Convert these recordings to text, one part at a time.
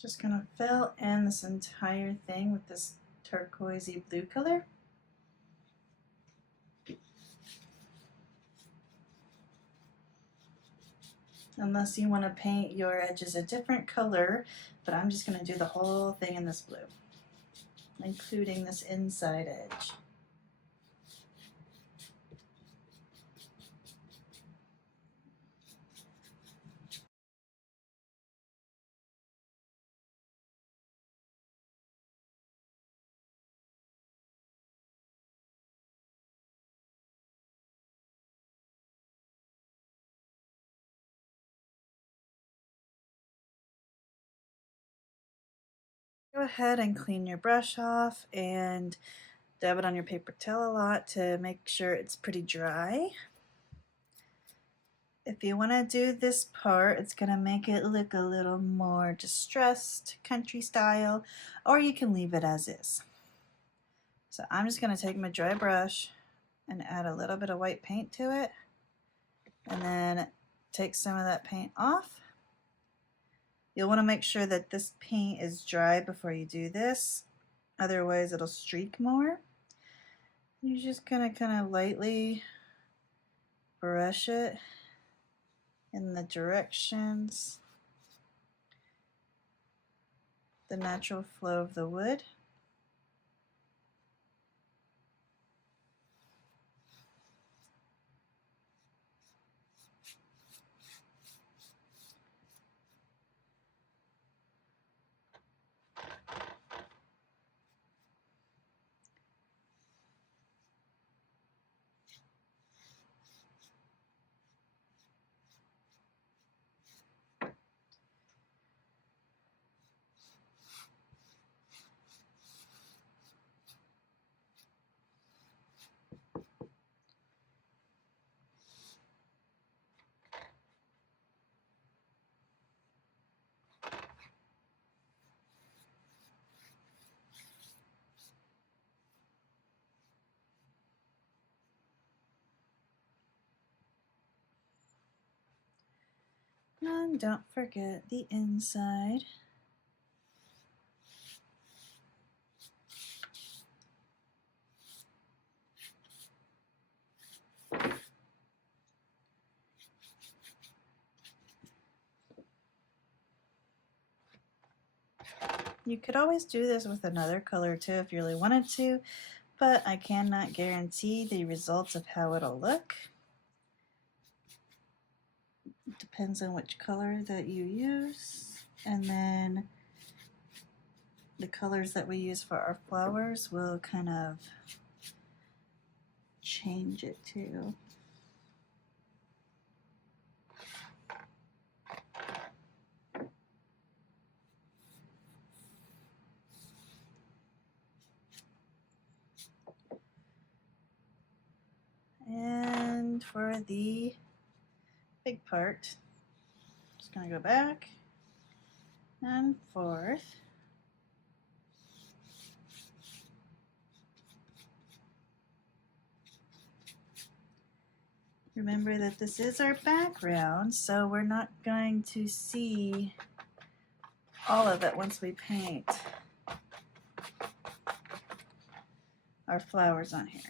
Just gonna fill in this entire thing with this turquoisey blue color. Unless you want to paint your edges a different color, but I'm just gonna do the whole thing in this blue, including this inside edge. Go ahead and clean your brush off and dab it on your paper towel a lot to make sure it's pretty dry. If you want to do this part, it's going to make it look a little more distressed, country style, or you can leave it as is. So I'm just going to take my dry brush and add a little bit of white paint to it, and then take some of that paint off. You'll want to make sure that this paint is dry before you do this, otherwise it'll streak more. You're just going to kind of lightly brush it in the directions, the natural flow of the wood. And don't forget the inside. You could always do this with another color too if you really wanted to, but I cannot guarantee the results of how it'll look. It depends on which color that you use, and then the colors that we use for our flowers will kind of change it too. And for the big part, just gonna go back and forth. Remember that this is our background, so we're not going to see all of it once we paint our flowers on here.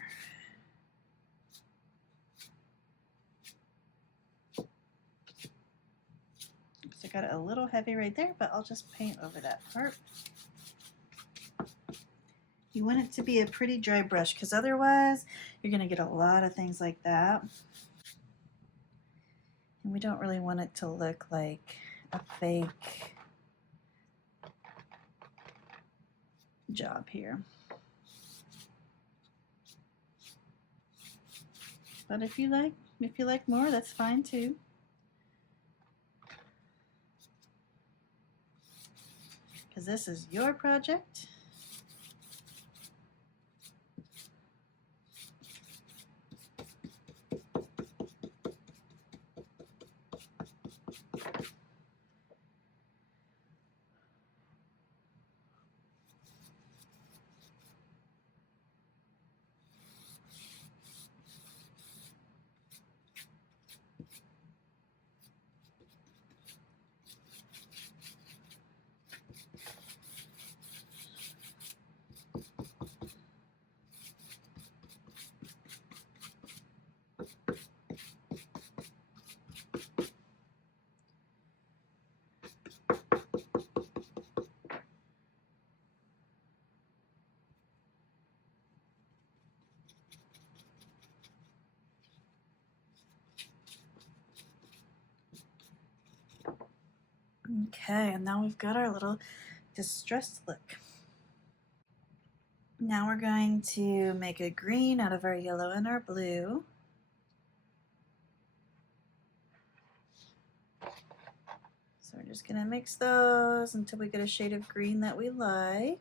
So I got it a little heavy right there, but I'll just paint over that part. You want it to be a pretty dry brush because otherwise you're going to get a lot of things like that. And we don't really want it to look like a fake job here. But if you like more, that's fine too. Because this is your project. Okay, and now we've got our little distressed look. Now we're going to make a green out of our yellow and our blue. So we're just going to mix those until we get a shade of green that we like.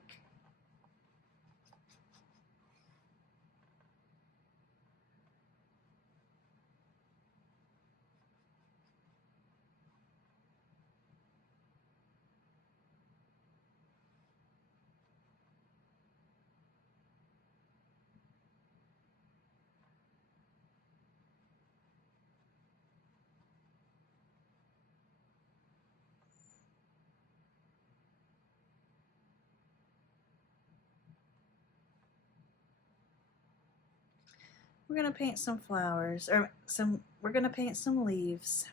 We're going to paint some flowers, or we're going to paint some leaves.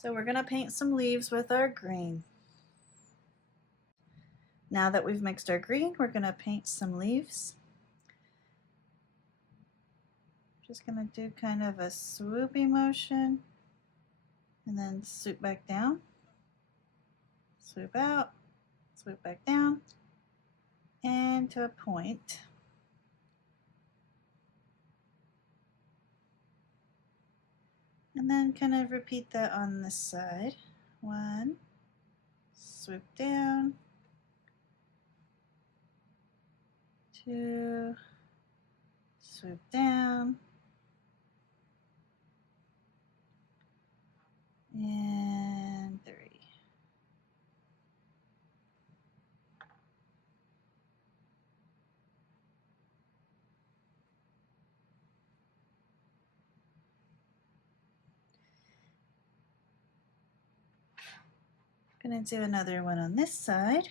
So we're going to paint some leaves with our green. Now that we've mixed our green, we're going to paint some leaves. Just going to do kind of a swoopy motion and then swoop back down, swoop out, swoop back down, and to a point. And then kind of repeat that on this side. One, swoop down, two, swoop down, and three. Gonna do another one on this side.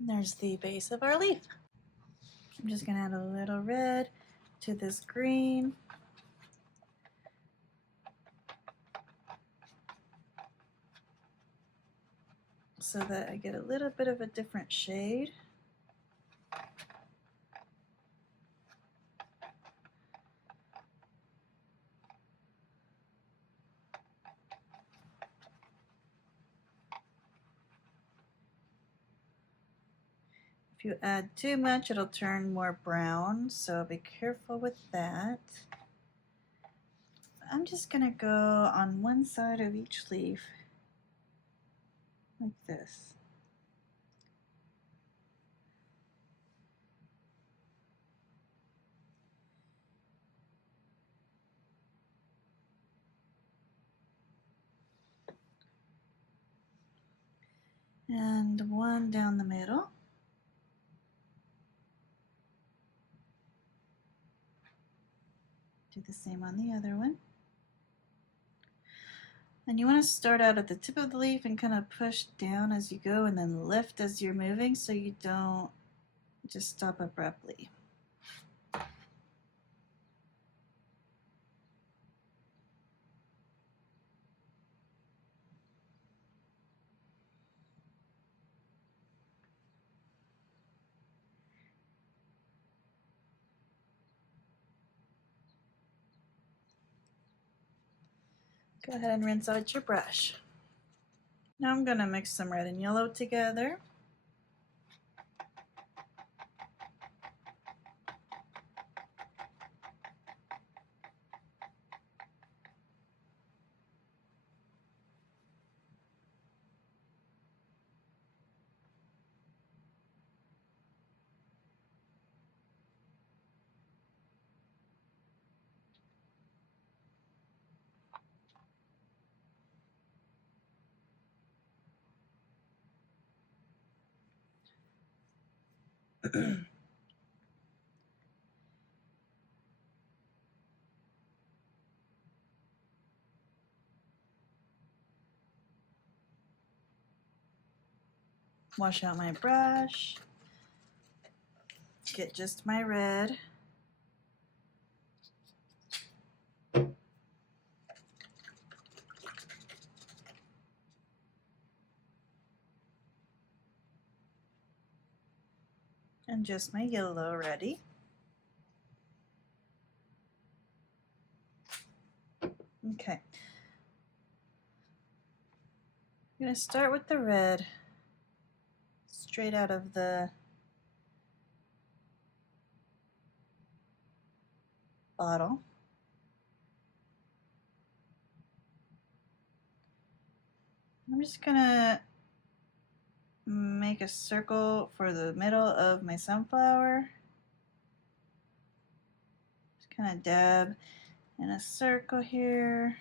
And there's the base of our leaf. I'm just gonna add a little red to this green. So that I get a little bit of a different shade. If you add too much, it'll turn more brown, so be careful with that. I'm just gonna go on one side of each leaf, like this. And one down the middle. Do the same on the other one. And you want to start out at the tip of the leaf and kind of push down as you go and then lift as you're moving so you don't just stop abruptly. Go ahead and rinse out your brush. Now I'm going to mix some red and yellow together. Wash out my brush. Get just my red. And just my yellow ready. Okay. I'm going to start with the red straight out of the bottle. I'm just going to make a circle for the middle of my sunflower. Just kind of dab in a circle here.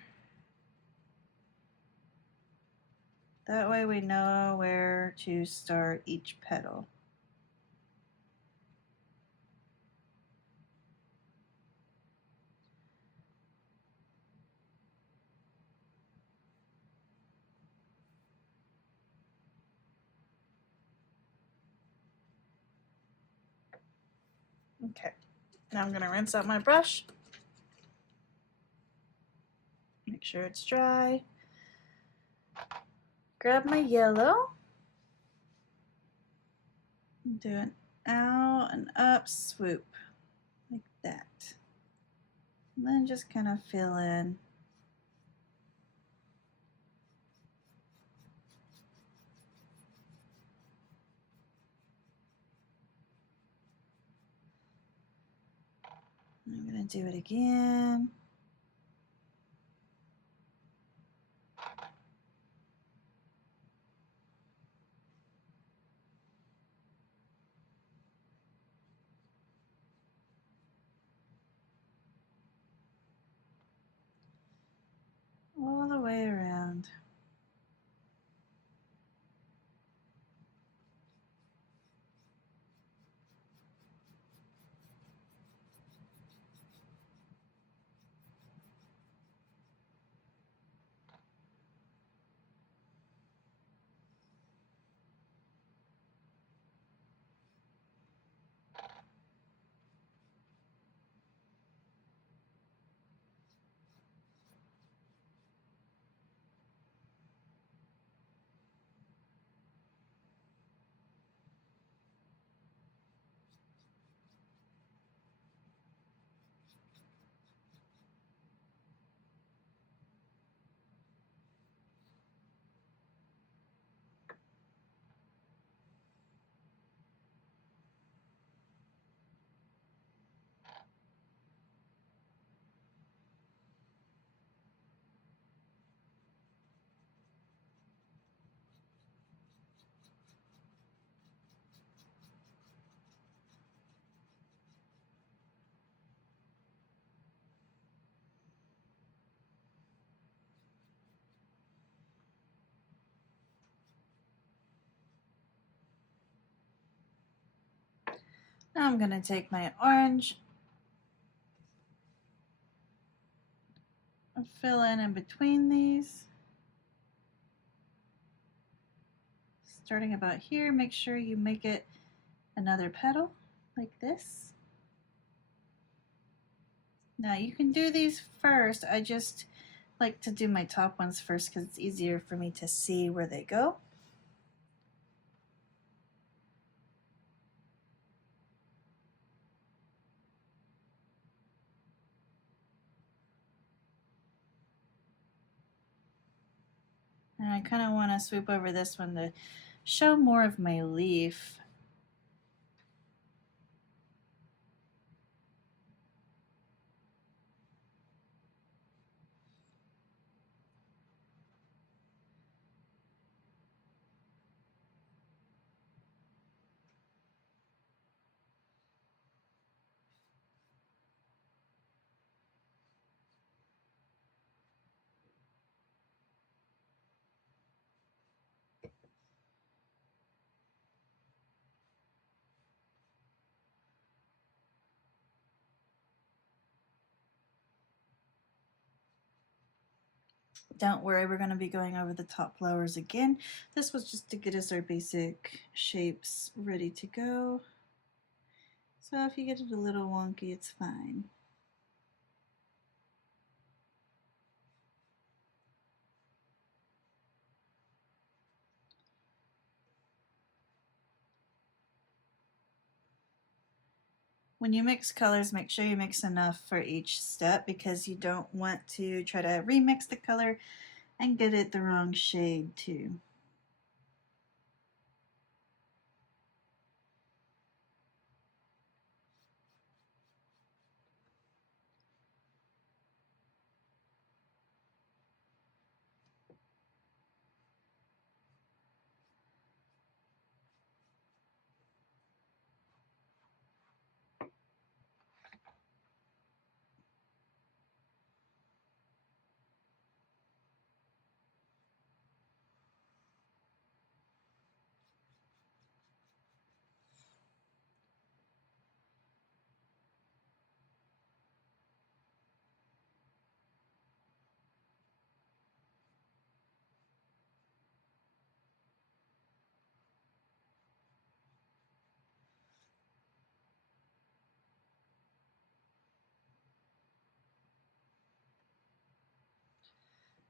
That way we know where to start each petal. Okay, now I'm going to rinse out my brush. Make sure it's dry. Grab my yellow. Do an out and up swoop like that. And then just kind of fill in. I'm going to do it again. All the way around. Now I'm going to take my orange and fill in between these. Starting about here, make sure you make it another petal like this. Now you can do these first. I just like to do my top ones first because it's easier for me to see where they go. I kind of want to swoop over this one to show more of my leaf. Don't worry, we're going to be going over the top flowers again. This was just to get us our basic shapes ready to go. So if you get it a little wonky, it's fine. When you mix colors, make sure you mix enough for each step because you don't want to try to remix the color and get it the wrong shade too.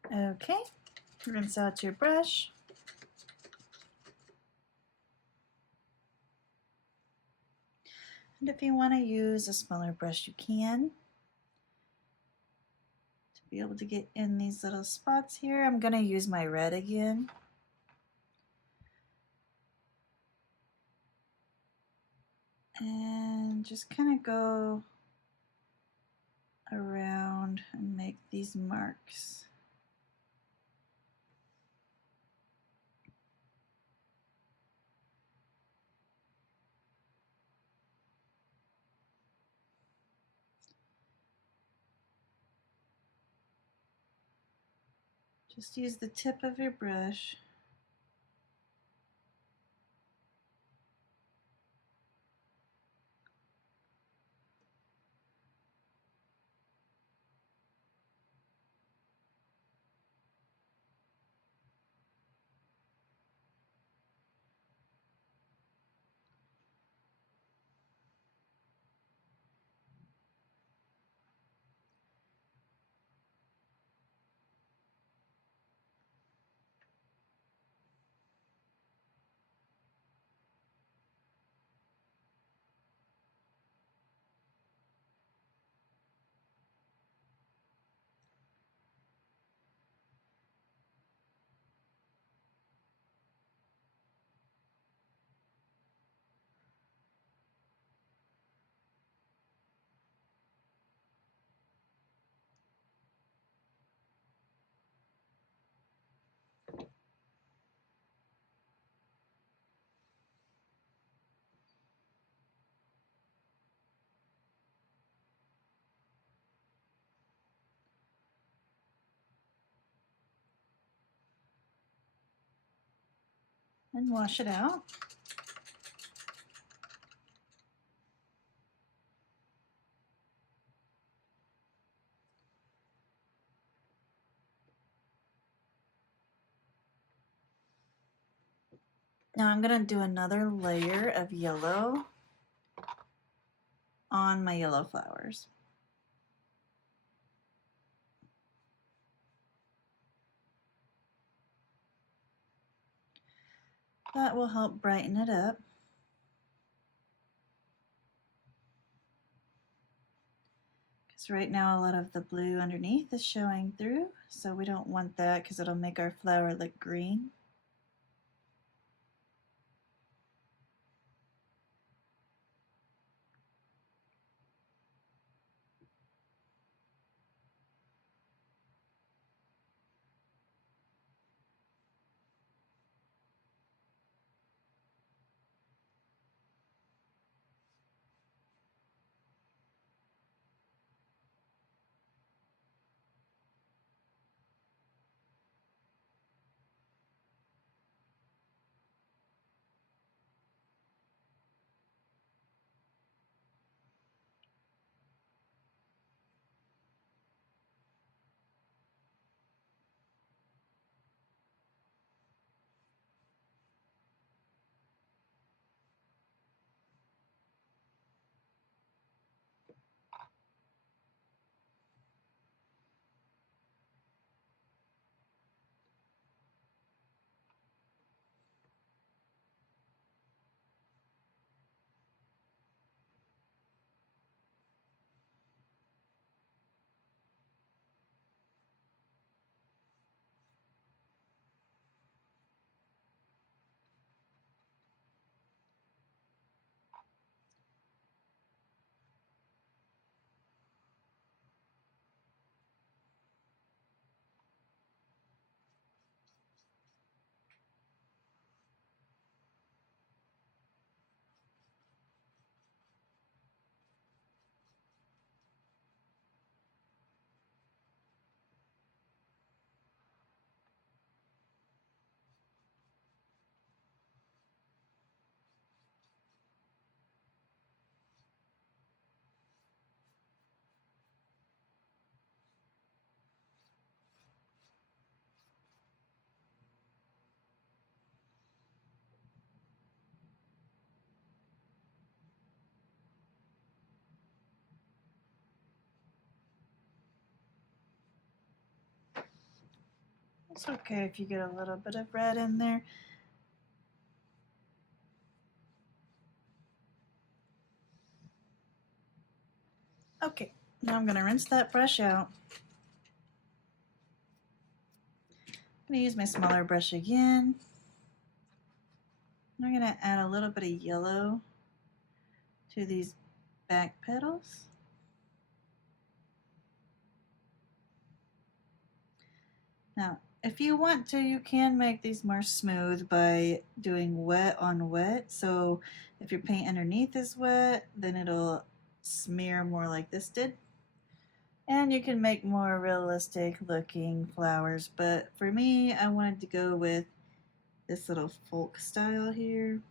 Okay, rinse out your brush. And if you want to use a smaller brush, you can. To be able to get in these little spots here, I'm going to use my red again. And just kind of go around and make these marks. Just use the tip of your brush. And wash it out. Now I'm going to do another layer of yellow on my yellow flowers. That will help brighten it up. Because So right now a lot of the blue underneath is showing through, so we don't want that because it'll make our flower look green. It's okay if you get a little bit of red in there. Okay, now I'm going to rinse that brush out. I'm going to use my smaller brush again. I'm going to add a little bit of yellow to these back petals. Now, if you want to, you can make these more smooth by doing wet on wet. So if your paint underneath is wet, then it'll smear more like this did. And you can make more realistic looking flowers. But for me, I wanted to go with this little folk style here.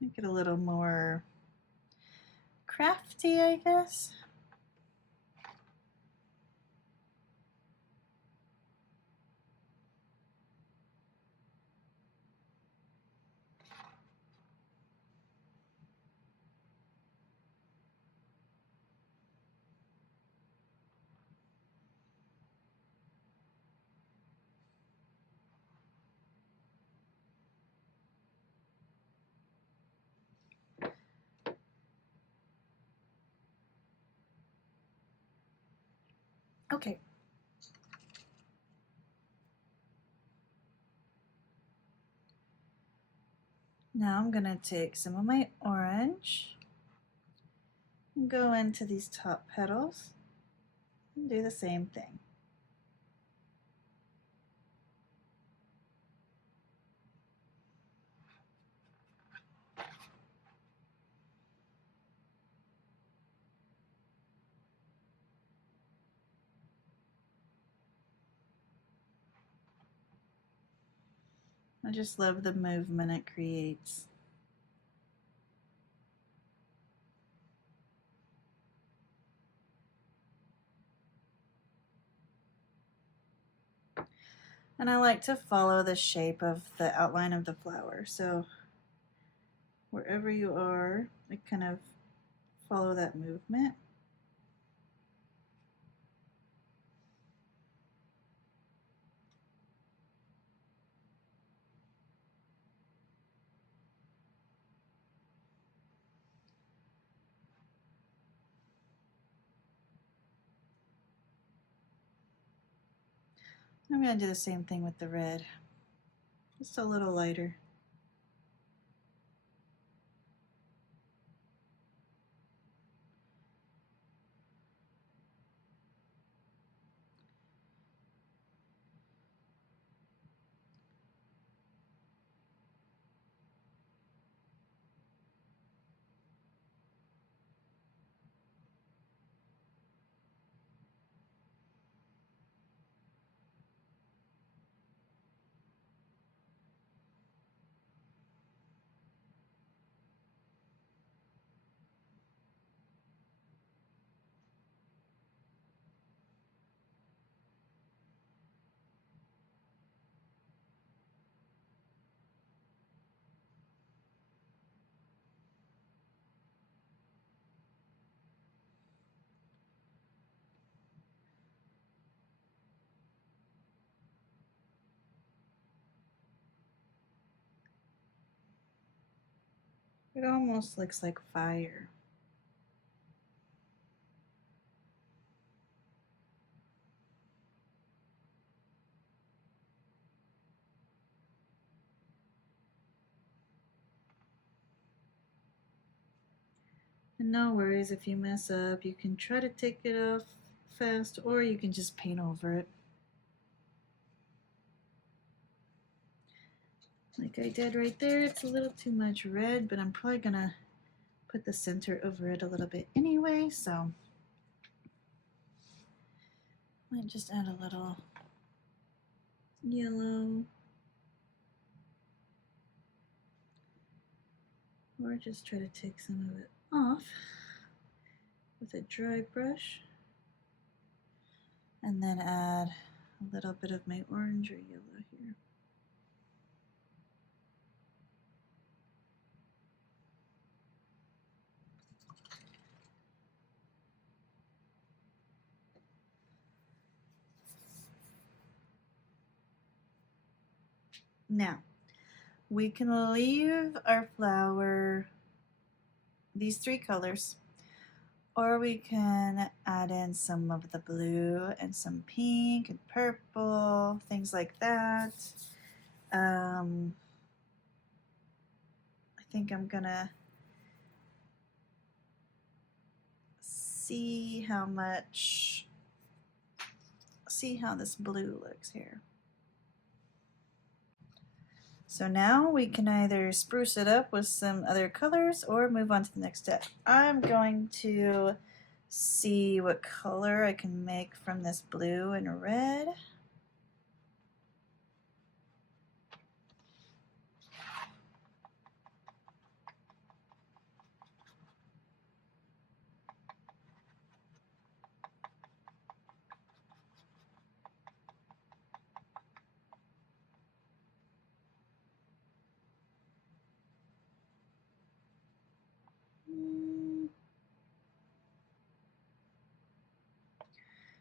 Make it a little more crafty, I guess. Okay. Now I'm gonna take some of my orange and go into these top petals and do the same thing. I just love the movement it creates. And I like to follow the shape of the outline of the flower. So wherever you are, I kind of follow that movement. I'm going to do the same thing with the red, just a little lighter. It almost looks like fire. And no worries if you mess up, you can try to take it off fast or you can just paint over it. Like I did right there, it's a little too much red, but I'm probably gonna put the center over it a little bit anyway, so I might just add a little yellow. Or just try to take some of it off with a dry brush. And then add a little bit of my orange or yellow here. Now, we can leave our flower these three colors, or we can add in some of the blue and some pink and purple, things like that. I think I'm gonna see how this blue looks here. So now we can either spruce it up with some other colors or move on to the next step. I'm going to see what color I can make from this blue and red.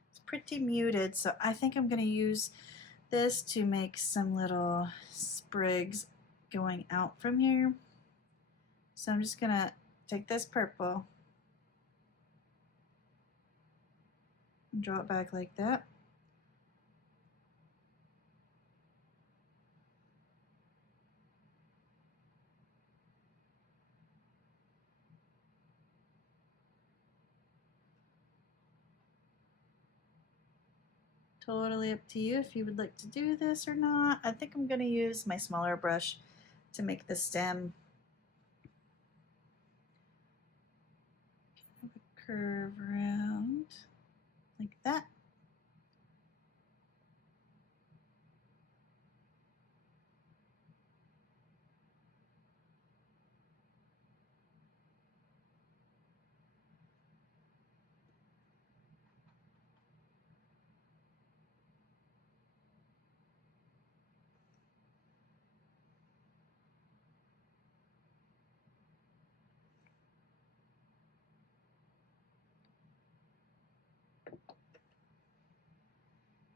It's pretty muted, so I think I'm going to use this to make some little sprigs going out from here. So I'm just going to take this purple and draw it back like that. Totally up to you if you would like to do this or not. I think I'm going to use my smaller brush to make the stem curve around like that.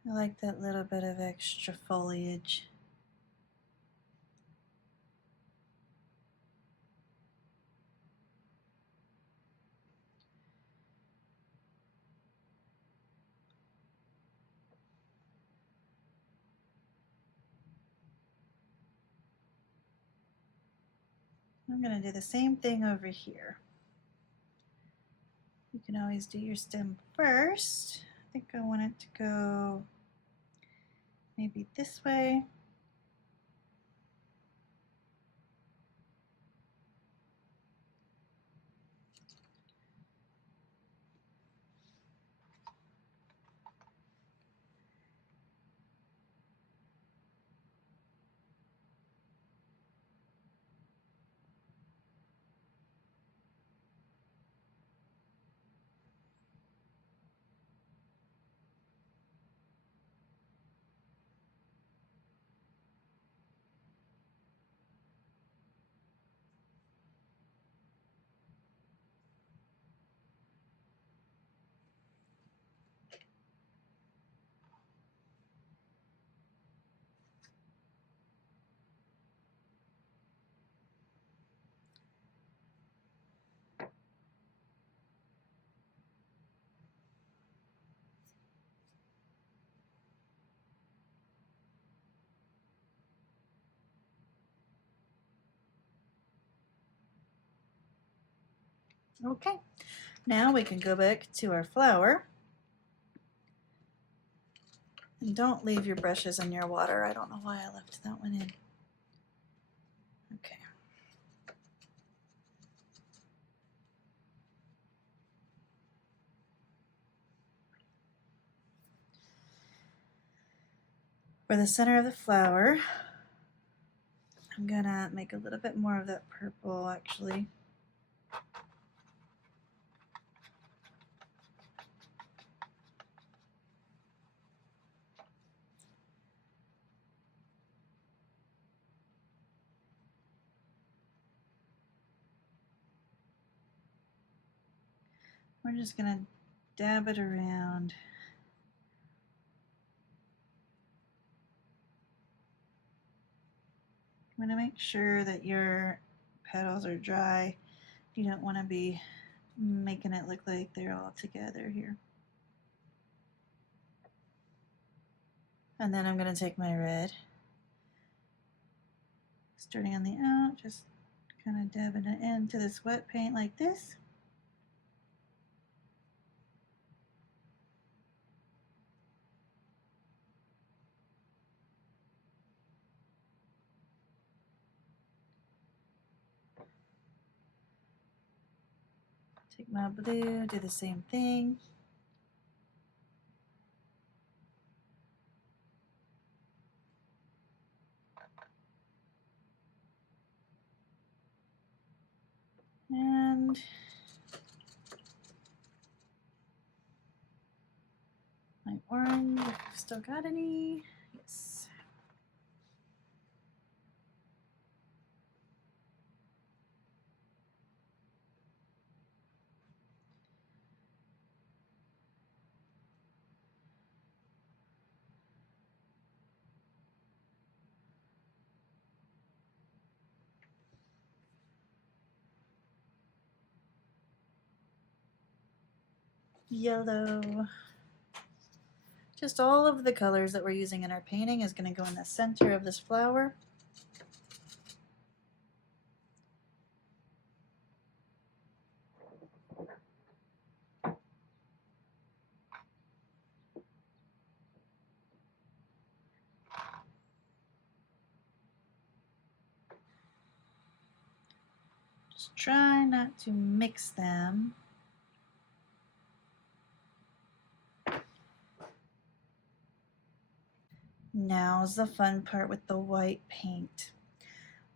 I like that little bit of extra foliage. I'm going to do the same thing over here. You can always do your stem first. I think I want it to go maybe this way. Okay, now we can go back to our flower. And don't leave your brushes in your water. I don't know why I left that one in. Okay. For the center of the flower, I'm gonna make a little bit more of that purple actually. We're just gonna dab it around. I'm gonna make sure that your petals are dry. You don't want to be making it look like they're all together here. And then I'm gonna take my red, starting on the out, just kind of dabbing it into this wet paint like this. Take my blue, do the same thing. And my orange, if I've still got any. Yes. Yellow. Just all of the colors that we're using in our painting is going to go in the center of this flower. Just try not to mix them. Now's the fun part with the white paint.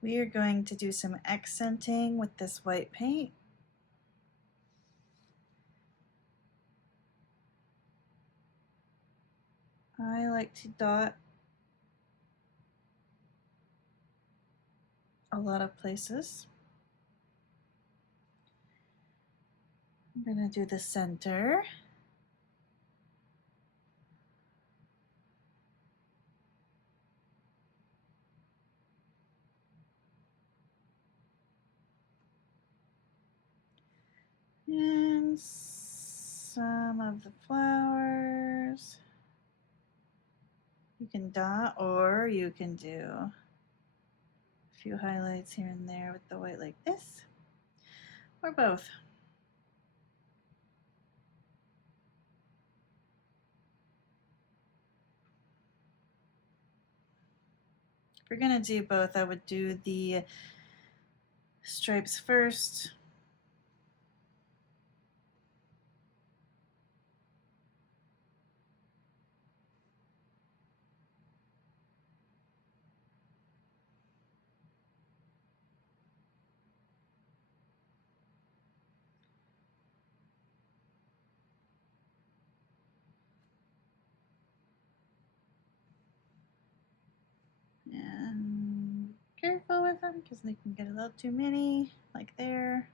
We are going to do some accenting with this white paint. I like to dot a lot of places. I'm going to do the center. And some of the flowers. You can dot or you can do a few highlights here and there with the white like this, or both. If you're gonna do both, I would do the stripes first. And careful with them because they can get a little too many, like there.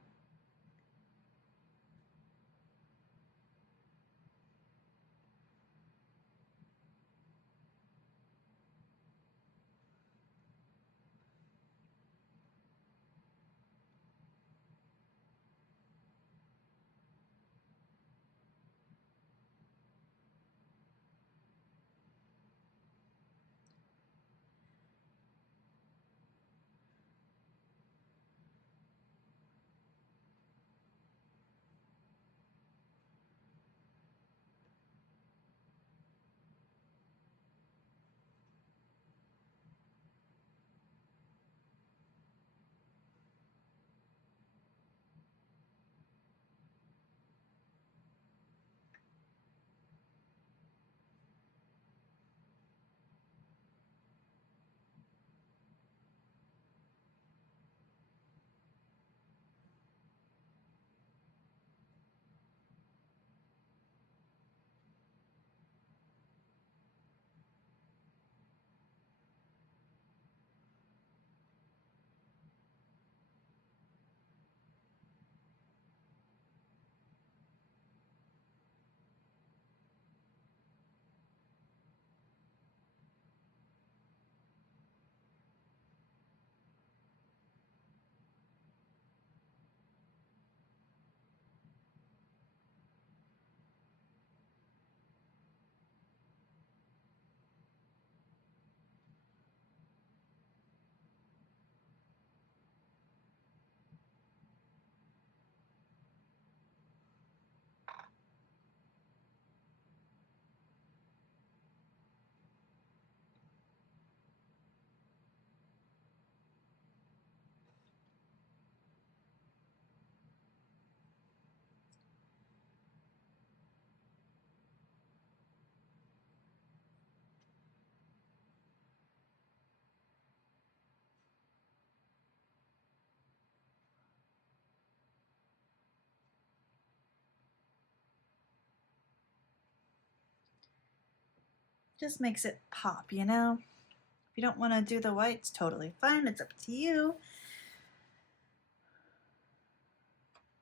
Just makes it pop, you know? If you don't want to do the whites, totally fine. It's up to you.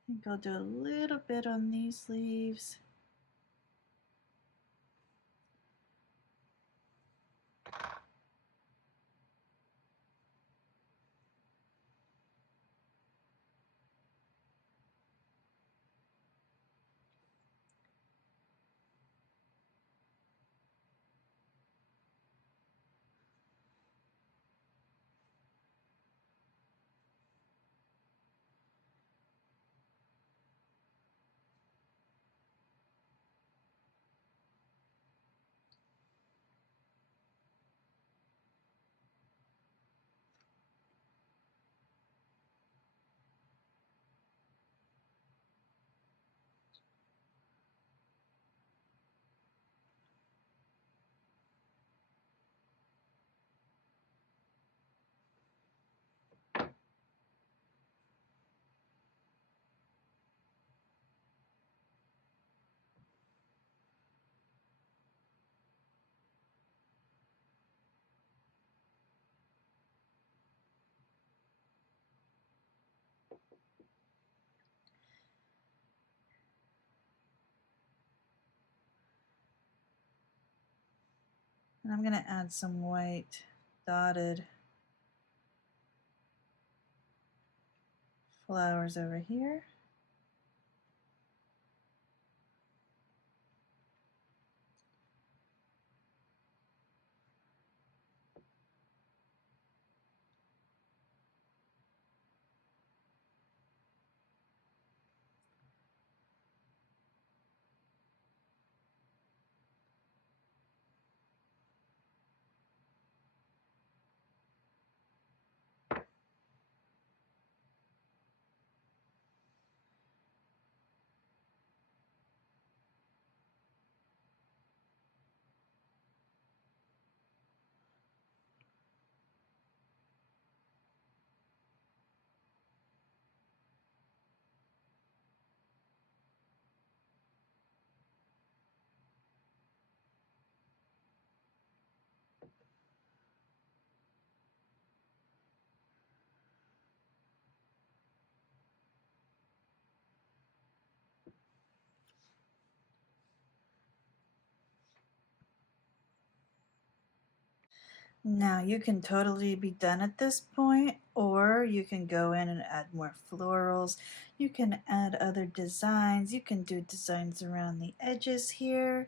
I think I'll do a little bit on these leaves. And I'm going to add some white dotted flowers over here. Now you can totally be done at this point, or you can go in and add more florals. You can add other designs. You can do designs around the edges here.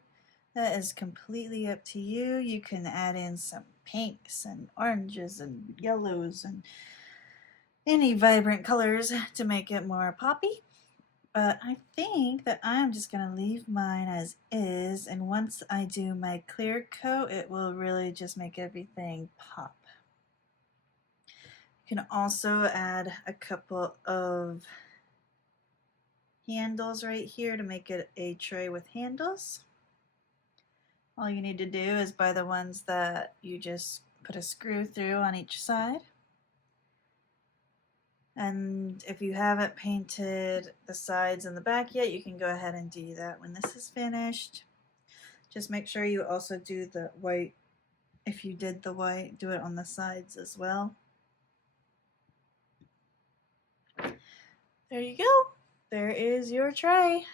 That is completely up to you. You can add in some pinks and oranges and yellows and any vibrant colors to make it more poppy. But I think that I'm just going to leave mine as is, and once I do my clear coat, it will really just make everything pop. You can also add a couple of handles right here to make it a tray with handles. All you need to do is buy the ones that you just put a screw through on each side. And if you haven't painted the sides and the back yet, you can go ahead and do that when this is finished. Just make sure you also do the white. If you did the white, do it on the sides as well. There you go. There is your tray.